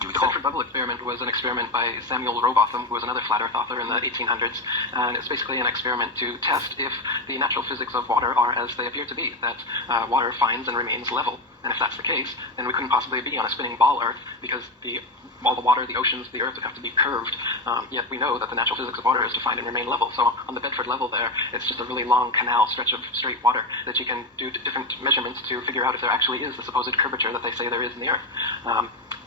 Do we The call? Bedford bubble experiment was an experiment by Samuel Rowbotham, who was another flat Earth author in the 1800s, and it's basically an experiment to test if the natural physics of water are as they appear to be, that water finds and remains level. And if that's the case, then we couldn't possibly be on a spinning ball Earth, because all the water, the oceans, the Earth would have to be curved. Yet we know that the natural physics of water is to find and remain level. So on the Bedford level there, it's just a really long canal stretch of straight water that you can do different measurements to figure out if there actually is the supposed curvature that they say there is in the Earth.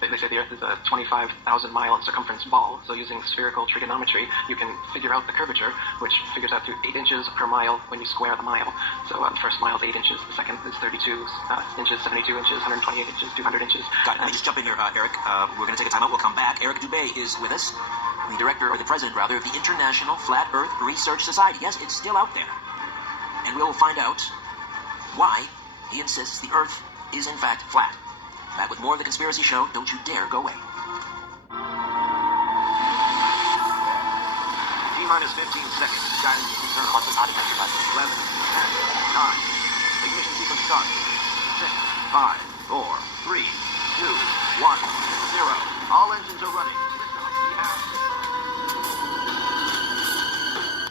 They say the Earth is a 25,000 mile in circumference ball, so using spherical trigonometry, you can figure out the curvature, which figures out to 8 inches per mile when you square the mile. So the first mile is 8 inches, the second is 32 inches, 72 inches, 128 inches, 200 inches. Got it. Let me just jump in here, Eric. We're going to take a timeout. We'll come back. Eric Dubay is with us, the director, or the president, rather, of the International Flat Earth Research Society. Yes, it's still out there. And we'll find out why he insists the Earth is, in fact, flat. Back with more of The Conspiracy Show. Don't you dare go away. T-minus 15 seconds. Guidance return on the body temperature button. 11, 10, 9. Ignition sequence start. 6, 5, 4, 3, 2, 1, 0. All engines are running.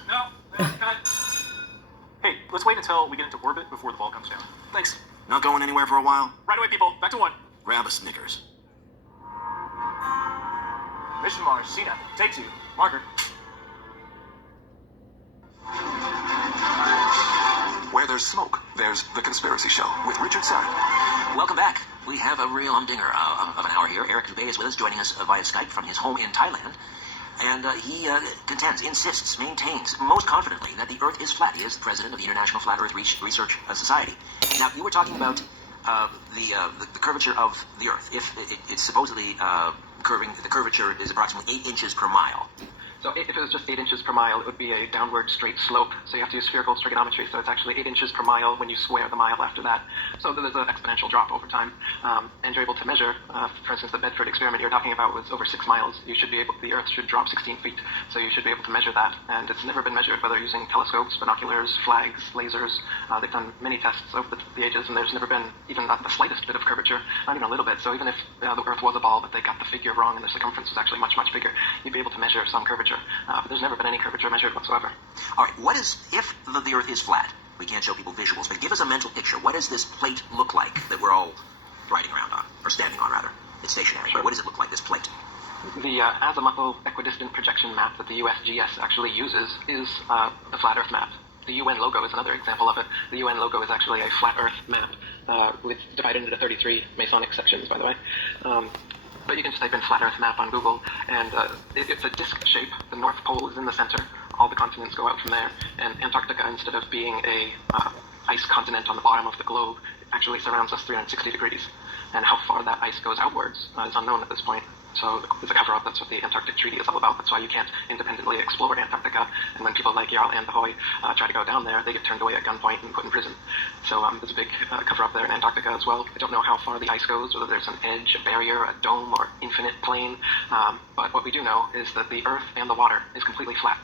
No, cut. Hey, let's wait until we get into orbit before the ball comes down. Thanks. Not going anywhere for a while? Right away, people. Back to one. Grab a Snickers. Mission Mars, CNAP. Take 2. Marker. Where there's smoke, there's The Conspiracy Show with Richard Serra. Welcome back. We have a real humdinger of an hour here. Eric Dubay is with us, joining us via Skype from his home in Thailand. And he contends, insists, maintains most confidently that the Earth is flat. He is the president of the International Flat Earth Research Society. Now, you were talking about the curvature of the Earth. If it's supposedly curving, the curvature is approximately 8 inches per mile. So if it was just 8 inches per mile, it would be a downward straight slope. So you have to use spherical trigonometry. So it's actually 8 inches per mile when you square the mile after that. So there's an exponential drop over time. And you're able to measure, for instance, the Bedford experiment you're talking about was over 6 miles. The Earth should drop 16 feet. So you should be able to measure that. And it's never been measured, whether using telescopes, binoculars, flags, lasers. They've done many tests over the ages, and there's never been even the slightest bit of curvature, not even a little bit. So even if the Earth was a ball, but they got the figure wrong and the circumference was actually much, much bigger, you'd be able to measure some curvature. But there's never been any curvature measured whatsoever. All right, if the Earth is flat, we can't show people visuals, but give us a mental picture. What does this plate look like that we're all riding around on, or standing on, rather? It's stationary. Sure. What does it look like, this plate? The azimuthal equidistant projection map that the USGS actually uses is the flat Earth map. The UN logo is another example of it. The UN logo is actually a flat Earth map divided into 33 Masonic sections, by the way. But you can just type in flat Earth map on Google, and it's a disc shape. The North Pole is in the center. All the continents go out from there. And Antarctica, instead of being a ice continent on the bottom of the globe, actually surrounds us 360 degrees. And how far that ice goes outwards is unknown at this point. So it's a cover-up. That's what the Antarctic Treaty is all about. That's why you can't independently explore Antarctica. And when people like Jarl and Ahoy try to go down there, they get turned away at gunpoint and put in prison. So there's a big cover-up there in Antarctica as well. I don't know how far the ice goes, whether there's an edge, a barrier, a dome, or infinite plane. But what we do know is that the Earth and the water is completely flat.